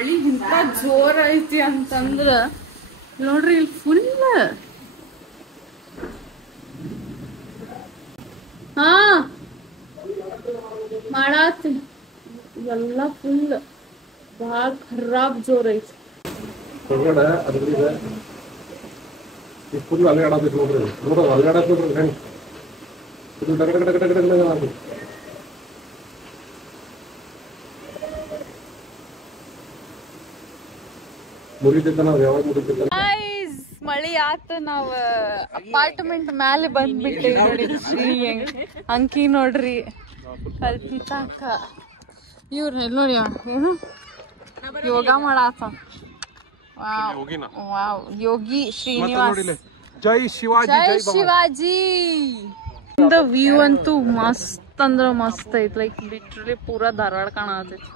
ಮಳಿ ಇಂತ ಜೋರ ಐತಿ ಅಂತಂದ್ರ ನೋಡ್ರಿ ಇಲ್ಲಿ ಫುಲ್ ಹಾ ಮಾಡಾತಿ ಎಲ್ಲ ಫುಲ್ ಬಾಳ ಖರಾಬ್ ಜೋರ ಐತಿ ಫುಲ್ ಅಲಗಾಡಬೇಕು ನೋಡ್ರಿ ನೋಡ್ರಿ ಅಲಗಾಡಕ್ ನೋಡ್ರಿ ಹೆಂಗ್ ಇದು ಡಗ ಡಗ ಡಗ ಡಗ ಡಗ ಆಗುತ್ತೆ ಮುರಿತಿದ್ದ ನಾವು ಯಾವಾಗ ಮುರಿತಿದ್ದ ಮಳಿ ಆತ ನಾವ್ ಅಪಾರ್ಟ್ಮೆಂಟ್ ಮ್ಯಾಲೆ ಬಂದ್ಬಿಟ್ಟೆ ನೋಡಿ ಶ್ರೀ ಅಂಕಿ ನೋಡ್ರಿ ಕಲ್ಪಿತಾಕ ಇವ್ರ ನೋಡಿ ಏನು ಯೋಗ ಮಾಡಾತ ವಾವ್ ಯೋಗಿ ಶ್ರೀನಿವಾಸ್ ಜೈ ಶಿವಾಜಿ ಜೈ ಶಿವಾಜಿ ವ್ಯೂ ಅಂತೂ ಮಸ್ತ್ ಅಂದ್ರ ಮಸ್ತ್ ಐತ್ ಲೈಕ್ ಲಿಟ್ರಲಿ ಪೂರಾ ಧಾರವಾಡ ಕಾಣತೈತಿ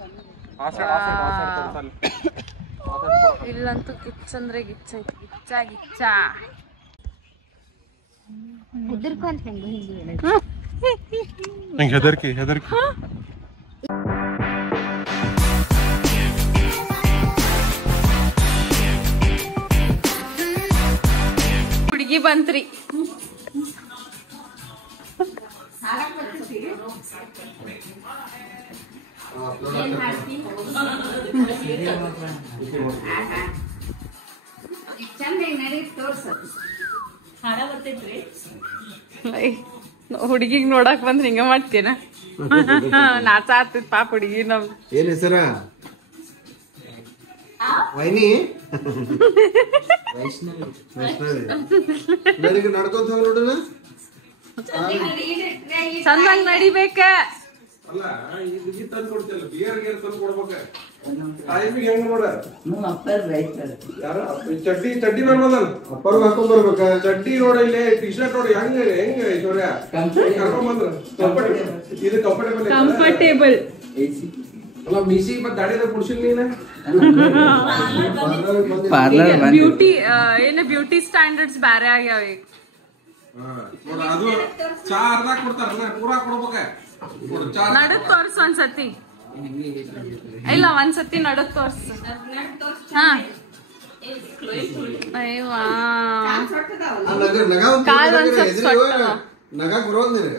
ಇಲ್ಲಂತೂ ಗಿಚ್ಚ ಅಂದ್ರೆ ಗಿಚ್ಚ ಐತಿ ಗಿಚ್ಚ ಗಿಚ್ಚ ಹೆದರ್ಕಿ ಹುಡುಗಿ ಬಂತ್ರಿ ಹುಡುಗಿಗ್ ನೋಡಕ್ ಬಂದ್ರೆ ಹಿಂಗ ಮಾಡ್ತೀನ ನಾಚ ಆಗ್ತೈತ್ ಪಾಪ ಹುಡುಗಿ ನಮ್ ಏನ್ ಹೆಸರ ವೈನಿ ವೈಷ್ಣವಿ ನಡ್ಕೊಂತ ಹೋಗಿ ನೋಡ್ರಿ ಚಂದಂಗ್ ನಡಿಬೇಕ ಚಡ್ಡಿ ಬರ್ಬೋದಲ್ಲ ಅಪ್ಪರ್ ಹಾಕೊಂಡ್ ಬರ್ಬೇಕ ಚಡ್ಡಿ ನೋಡ ಇಲ್ಲಿ ಟಿ ಶರ್ಟ್ ನೋಡಿ ಹೆಂಗ ಹೆಂಗ ಐಶ್ವರ್ಯ ಕರ್ಕೊಂಡ್ ಬಂದ್ರ ಇದು ಕಂಫರ್ಟೇಬಲ್ ಅಲ್ಲ ಮೀಸಿ ಮತ್ ದಾಡಿದಾಗ ಕುಡ್ಸಿಲ್ ನೀನ ಬ್ಯೂಟಿ ಏನ ಬ್ಯೂಟಿ ಸ್ಟ್ಯಾಂಡರ್ಡ್ಸ್ ಬ್ಯಾರೆ ಆಗ್ಯಾವ ಈಗ ಅದು ಚಾ ಅರ್ಧ ಕೊಡ್ತಾರಲ್ಲ ಪೂರಾ ಕೊಡ್ಬೇಕ ನಡಕ್ ತೋರ್ಸು ಒಂದ್ಸತಿ ಇಲ್ಲ ಒಂದ್ಸತಿ ನಡಕ್ ತೋರ್ಸು ಹಾ ಕಾಲ್ ಒಂದ್ ಸ್ವಲ್ಪ ನಗಾಕ್ ಬರೋದ್ ನಿನಗ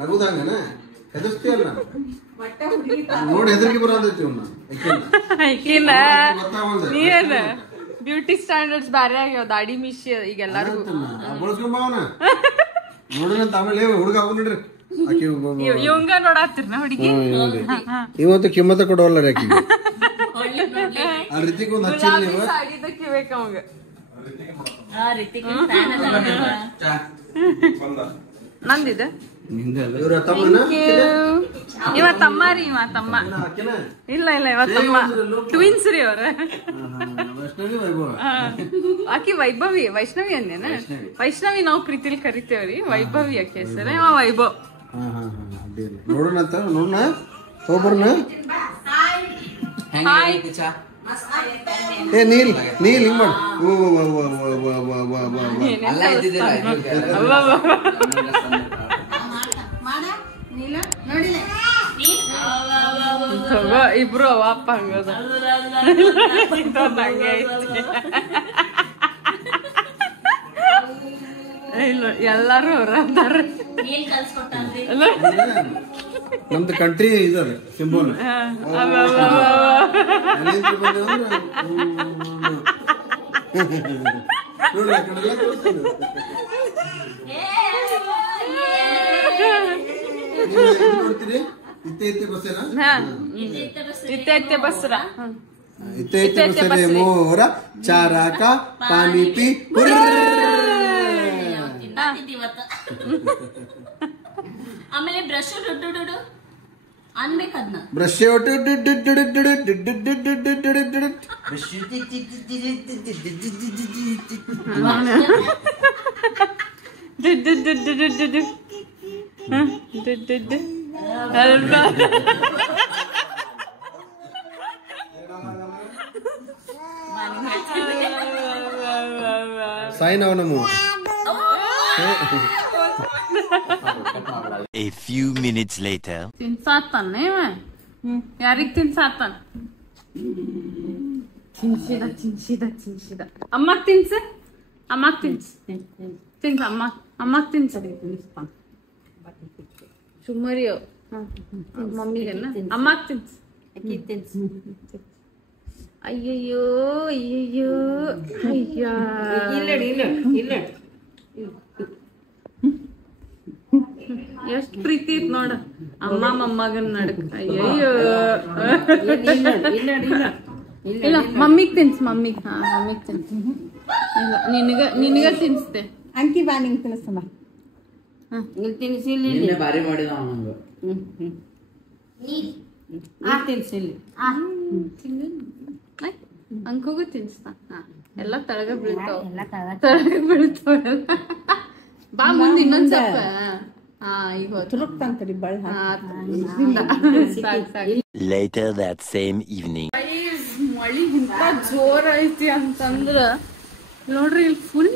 ನಗುದಂಗನ ಹೆದರ್ಸ್ತೀಯಲ್ಲ ನೋಡಿ ಹೆದರ್ಕಿ ಬರೋದೈತಿ ನೀನ್ ಬ್ಯೂಟಿ ಸ್ಟ್ಯಾಂಡರ್ಡ್ಸ್ ಬ್ಯಾರೆ ಆಗ್ಯಾವ ದಾಡಿ ಮಿಶಿ ಈಗ ಎಲ್ಲಾರು ಬಳಸ್ಕೊಂಬವನ ನೋಡ್ರಿ ಆಮೇಲೆ ಹುಡುಗ ಆಗ ನೋಡ್ರಿ ಇವಂಗ ನೋಡಾತಿರ್ನ ಹುಡುಗಿ ಇವತ್ತು ಕಿಮ್ಮತ್ತ ಕೊಡವಲ್ಲ ಆಕಿ ಆ ರೀತಿಗೆ ಒಂದು ಹಚ್ಚಿಲ್ಲ ನೀವು ಸಾಡಿದಕ್ಕೆ ಬೇಕು ಅವಂಗ ನಂದಿದೆ ಇವ್ರ ತಮ್ಮನ ಇವ ತಮ್ಮ ರೀ ಇವ ತಮ್ಮ ಇಲ್ಲ ಇಲ್ಲ ಇವ ತಮ್ಮ ಟ್ವಿನ್ಸ್ ರೀ ಅವ್ರ ವೈಷ್ಣವಿ ವೈಭವ ಆಕಿ ವೈಭವಿ ವೈಷ್ಣವಿ ಅಂದೇನ ವೈಷ್ಣವಿ ನಾವು ಪ್ರೀತಿಲಿ ಕರಿತೇವ್ರಿ ವೈಭವಿ ಆಕೆ ಹೆಸರ ಇವ ವೈಭವ್ ನೋಡೋಣ ಅಂತ ನೋಡೋಣ ಹೋಗ್ಬರ್ನ ಏ ನೀಲ್ ನೀಲ್ ಹಿಂಗ್ ಮಾಡು ಇಬ್ರು ಅವ ಅಪ್ಪ ಹಂಗದ ಹಂಗೆ ಇಲ್ಲ ಎಲ್ಲಾರು ಅವ್ರ ಅಂತಾರ ನಮ್ದು ಕಂಟ್ರಿ ಇದಲ್ಲ ಸಿಂಬಲ್ ನೋಡ್ರಿ ಆ ಕಡೆ ನೋಡ್ತೀರಿ ಇತ್ತೆ ಇತ್ತೆ ಬಸ್ಸೇನಾ ಇತ್ತೆ ಇತ್ತೆ ಬಸ್ರ ಇತ್ತೆ ಇತ್ತೆ ಬಸ್ಸೇ ಮೋರ ಚಾರಾಕ ಪಾನಿ ಪಿ ಆಮೇಲೆ ಬ್ರಷ್ ಅನ್ಬೇಕದ್ನ ಬ್ರಷ್ ಸಾಯಿನವ ನಮ್ಮ A few minutes later. ತಿನ್ಸಾತಾನೆ ಇವ ಯಾರಿಗ್ ತಿನ್ಸಾತಾನ ತಿನ್ಸಿದ ಅಮ್ಮಗ್ ತಿನ್ಸ ಅಮ್ಮಗ್ ತಿನ್ಸ್ ಅಮ್ಮಗ್ ತಿನ್ಸ ಸುಮ್ಮರಿಯೋ ಮಮ್ಮಿಗೆಲ್ಲ ಅಮ್ಮಗ್ ತಿನ್ಸ್ ಅಯ್ಯಯ್ಯೋ ಅಯ್ಯಯ್ಯೋ ಅಯ್ಯ ಎಷ್ಟ್ ಪ್ರೀತಿ ಇತ್ ನೋಡ ಅಮ್ಮ ಮೊಮ್ಮಗನ್ ನಡಕ್ ಅಯ್ಯಯ್ಯೋ ಇಲ್ಲ ಮಮ್ಮಿಗ್ ತಿನ್ಸ್ ಮಮ್ಮಿಗ್ ಮಮ್ಮಿಗ್ ತಿನ್ಸ್ ಇಲ್ಲ ನಿನಗ ತಿನ್ಸ್ತೆ ಅಂಕಿ ಬಾ ನಿಂಗೆ ತಿನ್ನಿಸ್ತಮ್ಮ ತಿನ್ನಿಸಿಲ್ಲ ಬಾರಿ ಮಾಡಿದ ಅವನಂಗ ತಿನ್ಸಿಲ್ಲಿ ಅಂಕಗೂ ತಿನ್ಸ್ತಾ ಎಲ್ಲ ತಳಗ ಬೀಳ್ತಾವ ಬಾ ಮುಂದೆ ಇನ್ನೊಂದ್ ಸ್ವಲ್ಪ ಈಗ ತುರುಕ್ತಂತರಿ ಬಳ್ಳ Later that same evening. ಮಳಿ ಇಂತ ಜೋರ್ ಐತಿ ಅಂತಂದ್ರ ನೋಡ್ರಿ ಇಲ್ಲಿ ಫುಲ್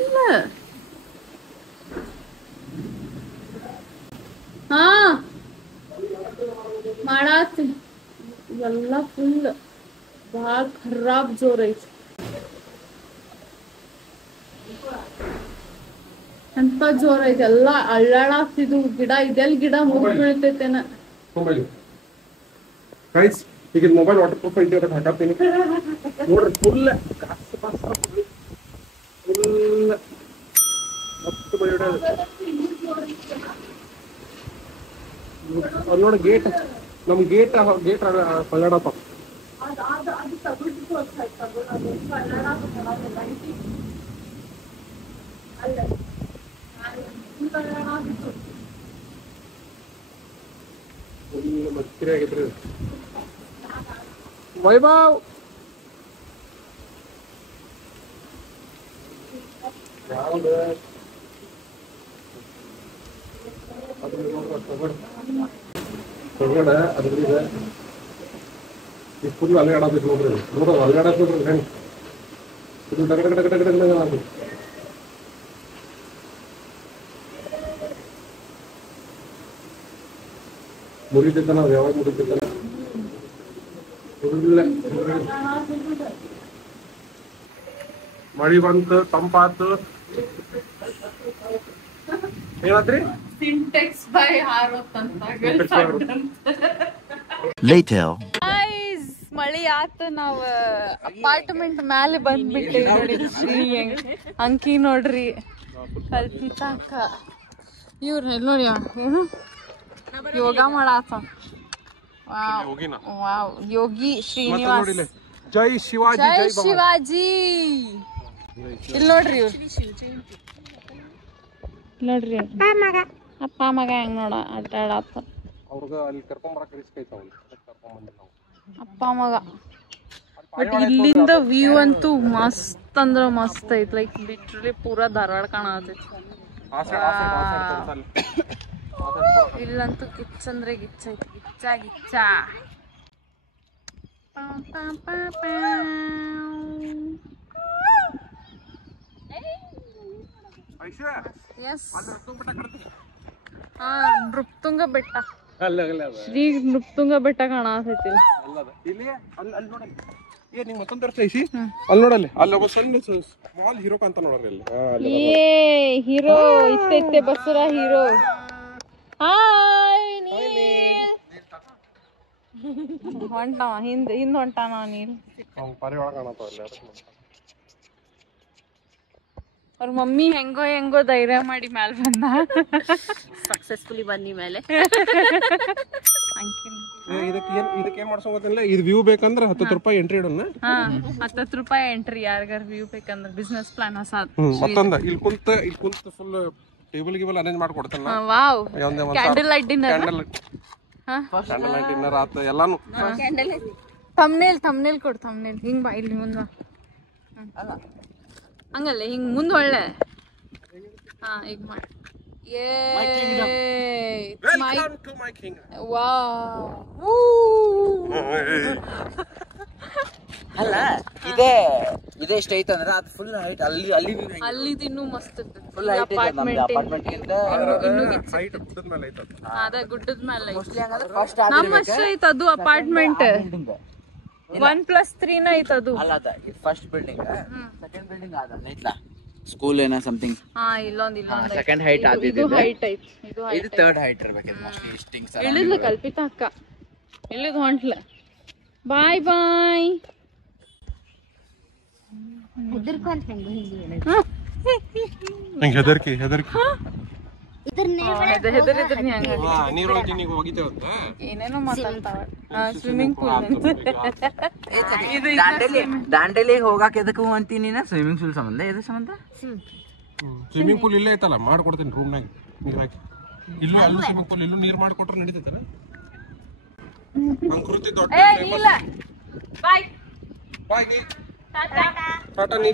ಮಾಡಾತಿ ಎಲ್ಲ ಫುಲ್ ಬಾಳ ಖರಾಬ್ ಜೋರ್ ಐತಿ ಅಂತ ಜೋರ್ ಐತಿ ಎಲ್ಲಾ ಅಳ್ಳಾಡಾಗ್ತಿದ್ವು ಗಿಡ ಇದೆಲ್ ಗಿಡ ಮುಗ್ ಬೀಳ್ತೈತೇನ ಗೈಸ್ ಈಗ ಮೊಬೈಲ್ ವಾಟರ್ ಪ್ರೂಫ್ ಐತಿ ಅದಕ್ಕೆ ಹಾಕತ್ತೀನಿ ನೋಡ್ರಿ ಫುಲ್ ಫುಲ್ ಮಸ್ತ್ ಬೈಡ ಅದು ನೋಡಿ ಗೇಟ್ ನಮ್ ಗೇಟ್ ಕಳ್ಳಾಡಪ್ಪ ಮಸ್ತಿರಿ ಆಗೈತ್ರಿ ವೈಭವ್ ಯಾವ್ದು ಹೊರಗಡೆ ಅದ್ರಿಂದ ಈ ಫುಲ್ ಅಲ್ಗಾಡಬೇಕು ನೋಡ್ರಿ ನೋಡ ಅಲ್ಗಾಡಕ್ ನೋಡ್ರಿ ಹೆಂಗ್ ಇದು ಡಗ ಡಗ ಡಗ ಡಗ ಡಗ ಡಗ ಮುರಿತೈತ ನಾವು ಯಾವಾಗ ಮುರಿತೈತಲ್ಲ ಮಳಿ ಬಂತು ತಂಪಾತು ಏನಾದ್ರಿ ಸಿಂಟೆಕ್ಸ್ ಬೈ ಹಾರೋತಂತ Later. ಮಳಿ ಆತ ನಾವ್ ಅಪಾರ್ಟ್ಮೆಂಟ್ ಮ್ಯಾಲೆ ಬಂದ್ಬಿಟ್ಟೆ ನೋಡಿ ಶ್ರೀ ಅಂಕಿ ನೋಡ್ರಿ ಕಲ್ಪಿತಾ ಅಕ್ಕ ಇವ್ರ ನೋಡಿ ಏನು ಯೋಗ ಮಾಡಾತ ವಾವ್ ಯೋಗಿ ಶ್ರೀನಿವಾಸ್ ಜೈ ಶಿವಾಜಿ ಜೈ ಶಿವಾಜಿ ಇಲ್ಲಿ ನೋಡ್ರಿ ಇವ್ರು ನೋಡ್ರಿ ಅಪ್ಪ ಮಗ ಹೆಂಗ್ ನೋಡ ಆಟ ಆಡಾತ ಅವ್ರಗ ಅಲ್ಲಿ ಕರ್ಕೊಂಬರಕ್ ರಿಸ್ಕ್ ಐತ ಅವ್ನು ಕರ್ಕೊಂಬಂದಿಲ್ಲ ಅಪ್ಪ ಮಗ ಬಟ್ ಇಲ್ಲಿಂದ ವ್ಯೂ ಅಂತೂ ಮಸ್ತ್ ಅಂದ್ರ ಮಸ್ತ್ ಐತ್ ಲೈಕ್ ಲಿಟ್ರಲಿ ಪೂರಾ ಧಾರವಾಡ ಕಾಣತೈತಿ ಇಲ್ಲಂತೂ ಗಿಚ್ಚ ಅಂದ್ರೆ ಗಿಚ್ಚ ಐತಿ ಗಿಚ್ಚ ಗಿಚ್ಚ ಎಸ್ ನೃಪ್ತುಂಗ ಬೆಟ್ಟ ಶ್ರೀ ನೃಪ್ತುಂಗ ಬೆಟ್ಟ ಕಾಣತೈತಿ ಇಲ್ಲಿ ಅಲ್ಲಿ ನೋಡಲ್ಲಿ ಏ ನಿಂಗೆ ಮತ್ತೊಂದು ತೋರಿಸ್ತಾ ಐಸಿ ಅಲ್ಲಿ ನೋಡಲ್ಲಿ ಅಲ್ಲಿ ಒಬ್ಬ ಸಣ್ಣ ಸ್ಮಾಲ್ ಹೀರೋ ಅಂತ ನೋಡ್ರಿ ಅಲ್ಲಿ ಏ ಹೀರೋ ಇತ್ತೆ ಬಸುರ ಹೀರೋ ಹಾಯ್ ಹೊಂಟಾವ ಹಿಂದ್ ಹೊಂಟಾನ ನೀರು ಪರಿವಾಳ ಕಾಣತಾವ ಅಲ್ಲಿ ಅವ್ರ ಮಮ್ಮಿ ಹೆಂಗೋ ಧೈರ್ಯ ಮಾಡಿ ಮ್ಯಾಲ ಬಂದ ಸಕ್ಸಸ್ಫುಲಿ ಬನ್ನಿ ಮೇಲೆ ಇದಕ್ಕೆ ಏನ್ ಮಾಡ್ಸೋ ಗೊತ್ತಿಲ್ಲ ಇದು ವ್ಯೂ ಬೇಕಂದ್ರೆ 10 ರೂಪಾಯಿ ಎಂಟ್ರಿ ಇಡೋಣ 10 ರೂಪಾಯಿ ಎಂಟ್ರಿ ಯಾರಿಗಾರ ವ್ಯೂ ಬೇಕಂದ್ರೆ ಬಿಸ್ನೆಸ್ ಪ್ಲಾನ್ ಹೊಸ ಮತ್ತೊಂದ ಇಲ್ಲಿ ಕುಂತ ಫುಲ್ ಟೇಬಲ್ ಗಿಬಲ್ ಅರೇಂಜ್ ಮಾಡ್ಕೊಡ್ತಾನ wow candle light dinner candle light dinner ಆತ ಎಲ್ಲಾನು ಥಂಬ್ನೇಲ್ ಕೊಡು ಥಂಬ್ನೇಲ್ ಹಿಂಗ್ ಬಾ ಇಲ್ಲಿ ಮುಂದ ಹಂಗಲ್ಲ ಹಿಂಗ್ ಮುಂದ್ ಒಳ್ಳೆ ಈಗ ಮಾಡಿ ಅಲ್ಲ ಇದೇ ಇಷ್ಟ ಐತೆ ಅಂದ್ರೆ ಅದು ಫುಲ್ ಹೈಟ್ ಅಲ್ಲಿ ಇನ್ನೂ ಮಸ್ತ್ ಫುಲ್ ಹೈಟ್ ಐತೆ ನಮ್ದು ಅಪಾರ್ಟ್ಮೆಂಟ್ ಗಿಂತ ಅದ ಗುಡ್ಡದ ಮೇಲೆ ಮೋಸ್ಟ್ಲಿ ಹಂಗಂದ್ರೆ ಫಸ್ಟ್ ನಮ್ಮ ಅಷ್ಟೇ ಐತ ಅದು ಅಪಾರ್ಟ್ಮೆಂಟ್ 1+3 ನ ಐತ್ ಅದು. ಅಲ್ಲ ಅದ ಇದು ಫಸ್ಟ್ ಬಿಲ್ಡಿಂಗ್, ಸೆಕೆಂಡ್ ಬಿಲ್ಡಿಂಗ್ ಅದ ಐತ್ಲಾ ಸ್ಕೂಲ್ ಏನೋ ಸಮಥಿಂಗ್. ಇಲ್ಲೊಂದ್ ಸೆಕೆಂಡ್ ಹೈಟ್ ಇದು ಹೈಟ್ ಐತ್. ಇದು ಥರ್ಡ್ ಹೈಟ್ ಇರ್ಬೇಕು ಮೋಸ್ಟ್ಲಿ. ಇಷ್ಟಿಂಗ್ ಸರ್ ಇಳಿದ್ಲು ಕಲ್ಪಿತ ಅಕ್ಕ, ಇಳಿದ್ ಹೊಂಟ್ಲ. ಬಾಯ್ ಬಾಯ್. ನಂಗೆ ಹೆದರ್ಕಿ ಹೆದರಿದ್ರ ನೀ ಹಂಗ ನೀರೊಳಗೆ ನೀವು ಹೋಗಿದ್ದೇವಂತ ಏನೇನೋ ಮಾತಾಡ್ತಾವ. ಸ್ವಿಮ್ಮಿಂಗ್ ಪೂಲ್ ದಾಂಡೇಲಿ ಹೋಗಾಕ ಎದಕ್ಕೆ ಅಂತೀನಿ ನೀನ? ಸ್ವಿಮ್ಮಿಂಗ್ ಪೂಲ್ ಸಂಬಂಧ ಎದ್ರ ಸಂಬಂಧ? ಸ್ವಿಮ್ಮಿಂಗ್ ಪೂಲ್ ಇಲ್ಲೇ ಐತಲ್ಲ, ಮಾಡ್ಕೊಡ್ತೀನಿ ರೂಮ್ನಾಗ ನೀರ್ ಹಾಕಿ. ಇಲ್ಲೂ ಅಲ್ಲೂ ಸ್ವಿಮ್ಮಿಂಗ್ ಪೂಲ್ ಇಲ್ಲೂ ನೀರ್ ಮಾಡ್ಕೊಟ್ರೆ ನಡೀತೈತಲ್ಲ. ಅಂಕೃತಿ ದೊಡ್ಡ ಬಾಯ್ ಬಾಯ್ ನೀ ಟಾಟಾ ನೀ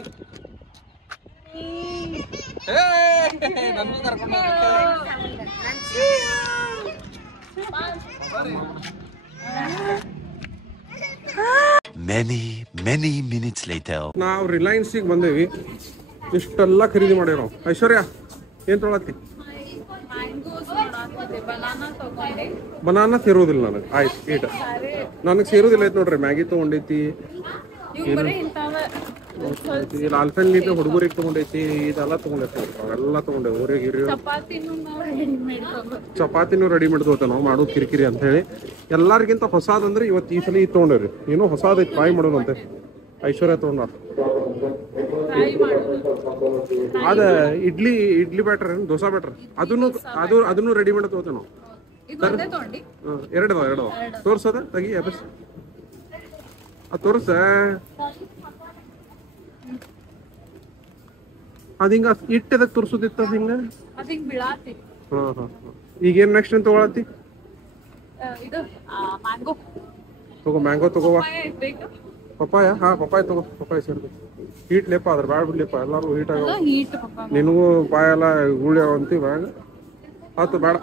ನನ್ನೂ ಕರ್ಕೊಂಡು Many minutes later. ನಾವು ರಿಲಯನ್ಸಿಗೆ ಬಂದೇವಿ. ಇಷ್ಟೆಲ್ಲ ಖರೀದಿ ಮಾಡ್ಯಾವ ನಾವು. ಐಶ್ವರ್ಯ ಏನ್ ತೊಗೊಳತ್ತಿ? ಬನಾನಾ ಸೇರೋದಿಲ್ಲ ನನಗೆ. ಆಯ್ತು ಈಟ ನನಗೆ ಸೇರೋದಿಲ್ಲ ಐತೆ ನೋಡ್ರಿ. ಮ್ಯಾಗಿ ತೊಗೊಂಡೈತಿ, ಲಾಲ್ಫೆನ್ ಹುಡುಗರಿಗೆ ತೊಗೊಂಡೈತಿ, ಇದೆಲ್ಲ ತೊಗೊಂಡೈತಿ. ಅವೆಲ್ಲ ತೊಗೊಂಡೆ ಊರಿಗೆ ಹಿರಿಯ ಚಪಾತಿನೂ ರೆಡಿಮೇಡ್ ತಗೋತೇವೆ ನಾವು, ಮಾಡೋದು ಕಿರಿಕಿರಿ ಅಂತ ಹೇಳಿ. ಎಲ್ಲರಿಗಿಂತ ಹೊಸಾದಂದ್ರೆ ಇವತ್ತು ಈ ಸಲ ಇದು ತೊಗೊಂಡೇವ್ರಿ. ಏನೋ ಹೊಸಾದೈತಿ, ಟ್ರೈ ಮಾಡೋದಂತೆ. ಐಶ್ವರ್ಯ ತೊಗೊಂಡ ಅದ ಇಡ್ಲಿ ಬ್ಯಾಟ್ರ್ ಏನು ದೋಸಾ ಬ್ಯಾಟ್ರ್, ಅದನ್ನು ರೆಡಿಮೇಡ್ ತಗೋತೇವೆ ನಾವು. ಎರಡವ ತೋರ್ಸದ ತೆಗಿ ಅಬಸ್ ತೋರ್ಸ. ಅದ ಹಿಂಗ ಇಟ್ಟದಕ್ ತೋರ್ಸುದಿತ್ತ ಹಿಂಗ. ಈಗೇನ್ ನೆಕ್ಸ್ಟ್ ಏನ್ ತಗೊಳತಿ? ತಗೋ ಮ್ಯಾಂಗೋ ತಗೋವಾ. ಪಪ್ಪಾಯ? ಹಾ ಪಪ್ಪಾಯ ತಗೋ. ಪಪ್ಪಾಯ ಸೇರ್ದು ಹೀಟ್ ಲೇಪ ಅದ್ರ ಬ್ಯಾಡ್ ಬಿಡ್ಲಿಪ್ಪ, ಎಲ್ಲಾರು ಹೀಟ್ ಆಗ. ನಿನಗೂ ಬಾಯ ಎಲ್ಲ ಗುಳಿ ಅಂತಿ ಬ್ಯಾಗ ಆತು ಬೇಡ.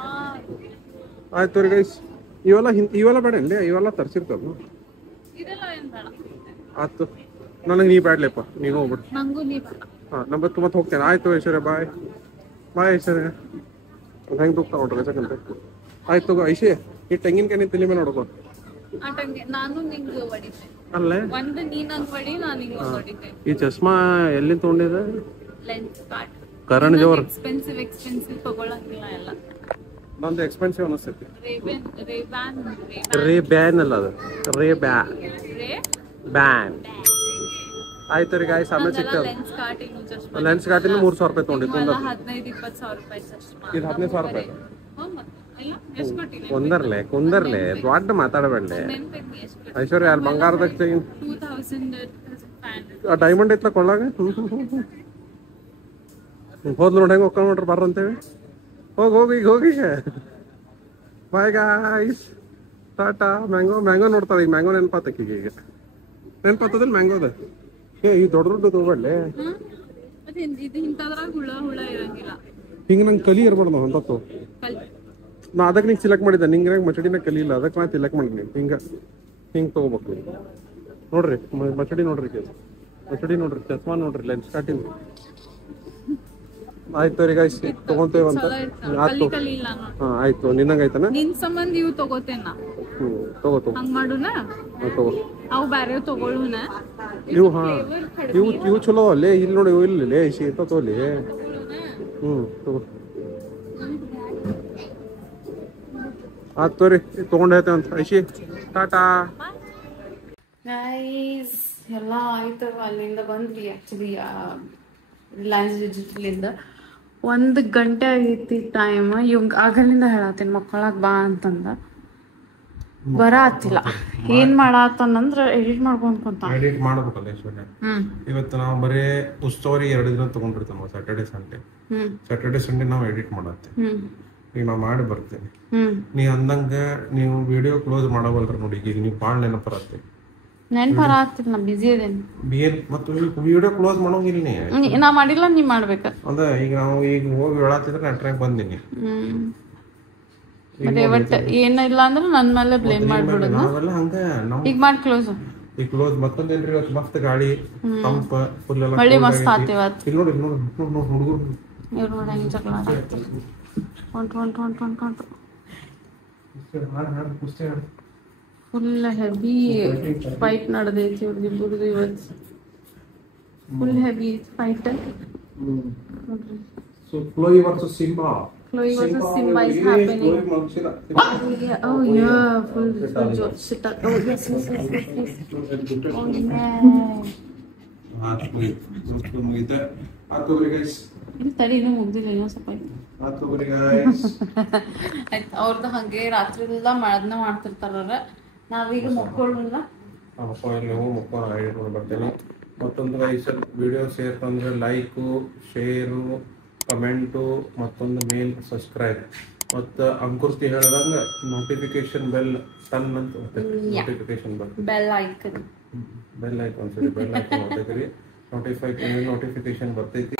ಆಯ್ತು ರೀ ಗೈಸ್, ಇವೆಲ್ಲ ಬೇಡ ಅಲ್ಲೇ, ಇವೆಲ್ಲ ತರ್ಸಿರ್ತದ. ಆಯ್ತು ನನಗೆ ನೀ ಬ್ಯಾಡ್ಲೇಪ, ನೀನು ಹೋಗ್ಬಿಡು. ಹಾ ನಂಬತ್ತು ಮತ್ತೆ ಹೋಗ್ತೇನೆ. ಆಯ್ತು ಐಶ್ವರ್ಯ ಬಾಯ್ ಬಾಯ್. ಐಶ್ವರ್ಯ ಹೆಂಗೆ ದುಃಖ ನೋಡ್ರಿ ಗಜಕಂತ. ಆಯ್ತು ತಗೋ ಐಶಿ, ಈ ತೆಂಗಿನಕಾಯಿ ತಲೆ ಮೇಲೆ ನೋಡ್ಕೊ. ಅಲ್ಲೇ ಈ ಚಸ್ಮಾ ಎಲ್ಲಿ ತಗೊಂಡಿದೆ? ಕರಣ್ ಜೋರ್ ನಂದು ಎಕ್ಸ್ಪೆನ್ಸಿವ್ ಅನಿಸ್ತೈತಿ. ರೇ ಬ್ಯಾನ್ ಅಲ್ಲ ಅದು, ರೇ ಬ್ಯಾನ್. ಆಯ್ತು ರೀ ಗಾಯ್ಸ್, ಆಮೇಲೆ ಸಿಗ್ತೇವೆ. ಲೆನ್ಸ್ ಕಾಟಿನ 3,000 ರೂಪಾಯಿ ತೊಗೊಂಡಿತ್ತು. ಇದು 15,000 ರೂಪಾಯಿ. ಕುಂದರ್ಲೆ ದೊಡ್ಡ ಮಾತಾಡಬೇಡ್ಲೆ ಐಶ್ವರ್ಯ. ಅಲ್ಲಿ ಬಂಗಾರದಾಗ ಚೈನ್ ಡೈಮಂಡ್ ಐತ್ಲ ಕೊಳ್ಳಾಗ. ಹೋದ್ ನೋಡಿ ಹೆಂಗ್ ಹೋಗ್ಕೊಂಡ್ ನೋಡ್ರಿ ಬರ್ರ ಅಂತೇಳಿ. ಹೋಗಿ ಬಾಯ್ ಗಾಯ್ಸ್, ಟಾಟಾ. ಮ್ಯಾಂಗೋ ನೋಡ್ತಾಳೆ ಈಗ. ಮ್ಯಾಂಗೋ ನೆನಪಾತಕ್ಕೀಗ. ಈಗ ನೆನಪಾತದಿಲ್ಲ ಮ್ಯಾಂಗೋದ? ಈ ದೊಡ್ಡ ತಗೋಬಡ್ಲೆ ಹಿಂಗ ನಂಗೆ ಕಲಿ ಇರ್ಬಾರ್ದು ನಾವು ಅಂತತ್ತು. ನಾ ಅದಕ್ಕೆ ನಿಂಗೆ ಸಿಲೆಕ್ಟ್ ಮಾಡಿದ್ದೆ. ನಿಂಗೆ ಮಚಡಿನ ಕಲಿ ಇಲ್ಲ, ಅದಕ್ಕೆ ನಾ ಸಿಲೆಕ್ಟ್ ಮಾಡಿದ್ನಿ. ಹಿಂಗೆ ತಗೋಬೇಕು ನೋಡ್ರಿ. ಮಚಡಿ ನೋಡ್ರಿ, ಚಸ್ಮಾ ನೋಡ್ರಿ, ಲೆನ್ಸ್ ಕಾಟಿನ. ಆಯ್ತು ರೀ ಗಾಯ್ಸ್, ತಗೊಂತೇವಂತ. ಆಯ್ತು ಹಾ ಆಯ್ತು. ನಿನ್ನಂಗ ಆಯ್ತಾನ? ನಿನ್ ಸಂಬಂಧ ಇವು ತಗೋತೇನ. ತಗೋ ಹಂಗ ಮಾಡುನ. ಅವು ಬ್ಯಾರೆ ತಗೊಳುನ. ಇವು ಚಲೋ ಅಲ್ಲೇ. ಇಲ್ಲಿ ನೋಡಿ, ಇವು ಇಲ್ಲ ಐಶಿ ಅಂತ ತಗೋಲಿ. ತಗೋ. ಆಯ್ತು ತೋರಿ, ತಗೊಂಡೈತೆ ಅಂತ ಐಶಿ. ಟಾಟಾ ಗೈಸ್. ಎಲ್ಲ ಆಯ್ತು, ಅಲ್ಲಿಂದ ಬಂದ್ವಿ. ಆಕ್ಚುಲಿ ರಿಲಯನ್ಸ್ ಡಿಜಿಟಲಿಂದ 1 ಗಂಟೆ ಆಗೈತಿ ಟೈಮ್. ಇವಂಗ ಆಗಲಿಂದ ಹೇಳತ್ತೀನಿ ಮಕ್ಕಳಾಗ ಬಾ ಅಂತಂದ, ಬರ ಆತಿಲ್ಲ. ಏನ್ ಮಾಡತ್ತಂದ್ರ ಎಡಿಟ್ ಮಾಡ್ಕೊಂತ. ಎಡಿಟ್ ಮಾಡ್ಬೇಕಲ್ಲ ಐಶ್ವರ್ಯ. ಇವತ್ತು ನಾವು ಬರೀ ಉಸ್ತುವಾರಿ 2 ದಿನ ತಗೊಂಡಿರ್ತೇವೆ, ಸ್ಯಾಟರ್ಡೆ ಸಂಡೇ ನಾವು ಎಡಿಟ್ ಮಾಡತ್ತೆ. ಈಗ ನಾವು ಮಾಡಿ ಬರ್ತೇನೆ. ನೀ ಅಂದಂಗ ನೀವು ವಿಡಿಯೋ ಕ್ಲೋಸ್ ಮಾಡಬಲ್ರ ನೋಡಿ. ಈಗ ನೀವು ಭಾಳ ನೆನಪರತ್ತೆ. ನೆನಪರ ಆಗ್ತಿಲ್ಲ, ನಾ ಬಿಸಿ ಅದೇನಿ. ಮತ್ತು ವಿಡಿಯೋ ಕ್ಲೋಸ್ ಮಾಡೋಂಗಿಲ್ಲ. ನಾ ಮಾಡಿಲ್ಲ, ನೀ ಮಾಡ್ಬೇಕ. ಅದ ಈಗ ನಾವು ಈಗ ಹೋಗಿ ಹೇಳತ್ತಿದ್ರೆ ನಾ ಟ್ರ್ಯಾಕ್ ಬಂದಿನಿ. ಬಟ್ ಏನಿಲ್ಲ ಅಂದ್ರೆ ನನ್ ಮೇಲೆ ಬ್ಲೇಮ್ ಮಾಡ್ಬಿಡುದು. ನಾವೆಲ್ಲ ಹಂಗ ಈಗ ಮಾಡಿ ಕ್ಲೋಸ್. ಈಗ ಕ್ಲೋಸ್. ಮತ್ತೊಂದೇನ್ರಿ, ಇವತ್ತು ಮಸ್ತ್ ಗಾಳಿ, ತಂಪ, ಫುಲ್ ಎಲ್ಲ ಮಳಿ ಮಸ್ತ್ ಆತಿ ಇವತ್ತು. ಇಲ್ಲಿ ನೋಡಿ ಹುಡುಗರು ಇವ್ರು ನೋಡಿ ಹೆಂಗ್ ಜಗಳ ಹೊಂಟು. ಫುಲ್ ಹೆವಿ ಫೈಟ್ ನಡೆದೈತಿ ಇವ್ರದಿಬ್ಬರದು ಇವತ್ತು. Full heavy fight. So Chloe versus Simba. Chloe versus Simba is happening. Oh yeah, full shit. Oh yes. Oh no. ಮುಗಿತೆ. ಆತೋಗ್ರಿ ಗೈಸ್. ತಡಿ ಇನ್ನೂ ಮುಗ್ದಿಲ್ಲ, ಇನ್ನೂ ಸ್ವಲ್ಪ ಐತಿ. ಆತೋಗ್ರಿ ಗೈಸ್. ಆಯ್ತು, ಅವ್ರದ್ದು ಹಂಗೆ ರಾತ್ರಿ ಎಲ್ಲ ಅದನ್ನ ಮಾಡ್ತಿರ್ತಾರ. ನಾವೀಗ ಮಕ್ಕೊಳ್ಳಲ್ಲ. ನೀವು ಮಕ್ಕಳು ಹಿಡ್ಕೊಂಡು ಬರ್ತೇನೆ. ಮತ್ತೊಂದು ಗೈಸ್ ವಿಡಿಯೋ ಸೇರ್ತಂದ್ರೆ ಲೈಕು, ಶೇರು, ಕಮೆಂಟು, ಮತ್ತೊಂದು ಮೇನ್ ಸಬ್ಸ್ಕ್ರೈಬ್, ಮತ್ತು ಅಂಕುರ್ತಿ ಹೇಳ್ದಂಗ ನೋಟಿಫಿಕೇಶನ್ ಬೆಲ್ ಟನ್ ಅಂತ notification bell icon bell icon ಬರ್ತೈತಿ. ನೋಟಿಫಿಕೇಶನ್ ಬರ್ತೈತಿ.